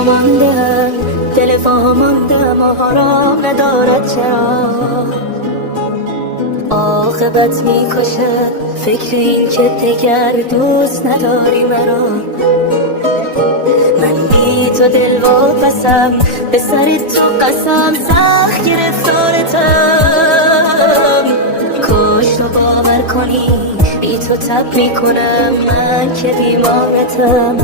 واماندم، دل واماندم آرام ندارد چرا. عاقبت میکشد فکر این که دگر دوست نداری مرا. من بی تو دل واپسم، به سر تو قسم سخت گرفتارتم. کاش تو باور کنی بی تو تب میکنم من که بیمارتم.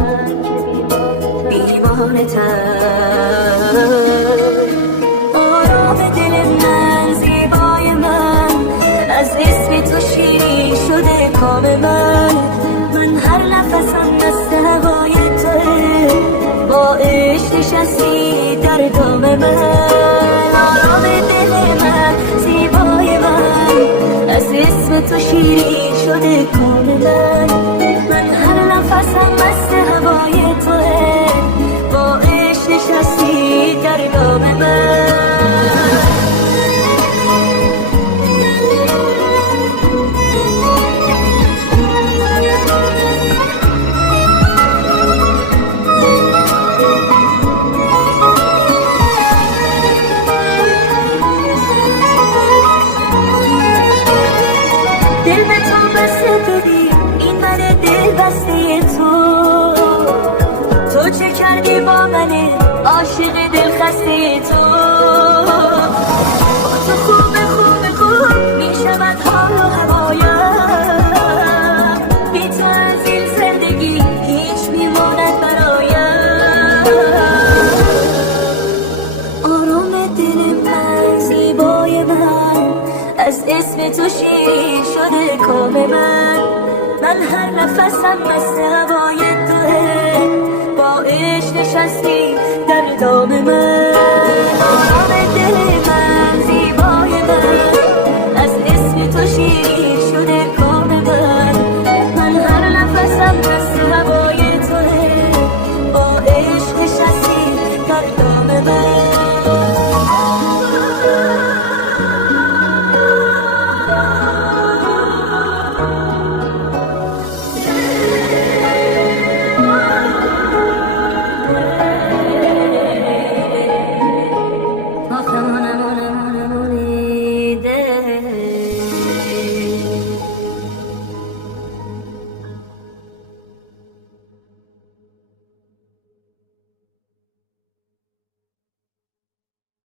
آرام دل من، زیبای من، از اسم تو شیرین شده کام من. من هر نفسم مست هوای توه، با عشق نشستی در دام من. آرام دل من، زیبای من، از اسم تو شیرین شده کام من. من هر نفسم مست هوای توه، با عشق نشستی در دام من. دل به تو بسته ببین، این من دل بسته تو. تو چه کردی با منه عاشق دل خسته تو. با تو خوب میشود حال و هوایم. بی تو از این زندگی هیچ میماند برایم. آرام دل من، زیبای من، از اسم تو شیرین شده کام من. من هر نفسم مست هوای توه، با عشق نشستی در دام من.